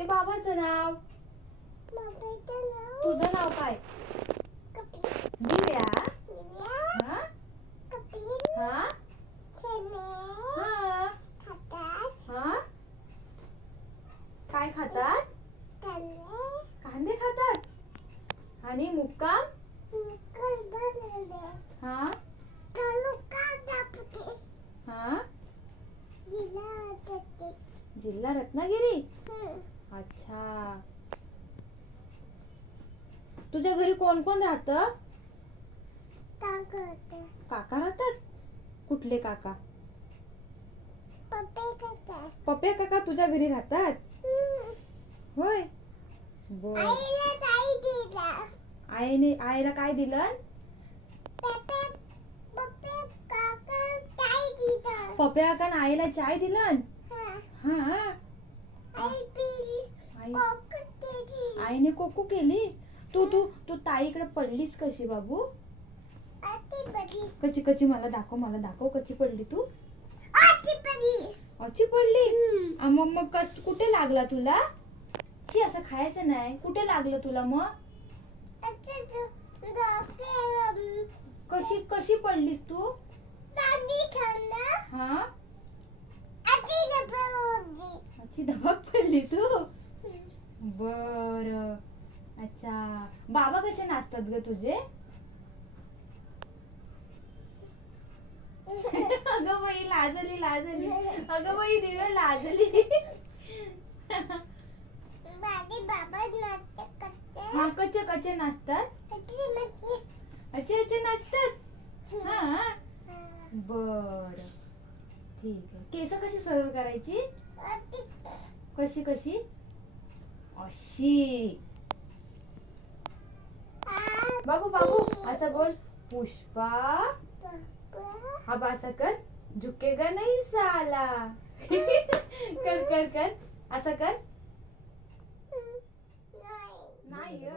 ते बाबाचं नाव. तुझं नाव काय? दिव्या. हा हा हा हा. काय खातात? कांदे खातात. आणि मुक्काम? हा हा. जिल्हा रत्नागिरी. अच्छा. तुझ्या घरी कोण कोण राहतं? काका राहतात. कुठले काका? पप्या काका तुझ्या घरी राहतात. होय. बर. आईला काय दिलं? पप्या काका आईला चाय दिलं. हा. आईने कोको केली. तू तू तू ताईकडे पडलीस कशी बाबू? कशी कशी मला दाखव कशी पडली तू? अशी पडली. मग कुठे लागला तुला? ची असं खायचं नाही. कुठे लागलं तुला मग? कशी कशी पडलीस तू? हा. अच्छी धबक पडली तू. बर. अच्छा. बाबा कसे नाचतात ग तुझे? अगं बाई लाजली. अगं बाई दिव्या लाजली. हा कच्चे नाचतात. अच्छे नाचतात. हा. बर. ठीक आहे. केस कशी सरळ करायची? कशी अशी. बाबू असं बोल. पुष्पा. अब असं कर. झुकेगा नहीं साला. कर असं कर. नाही.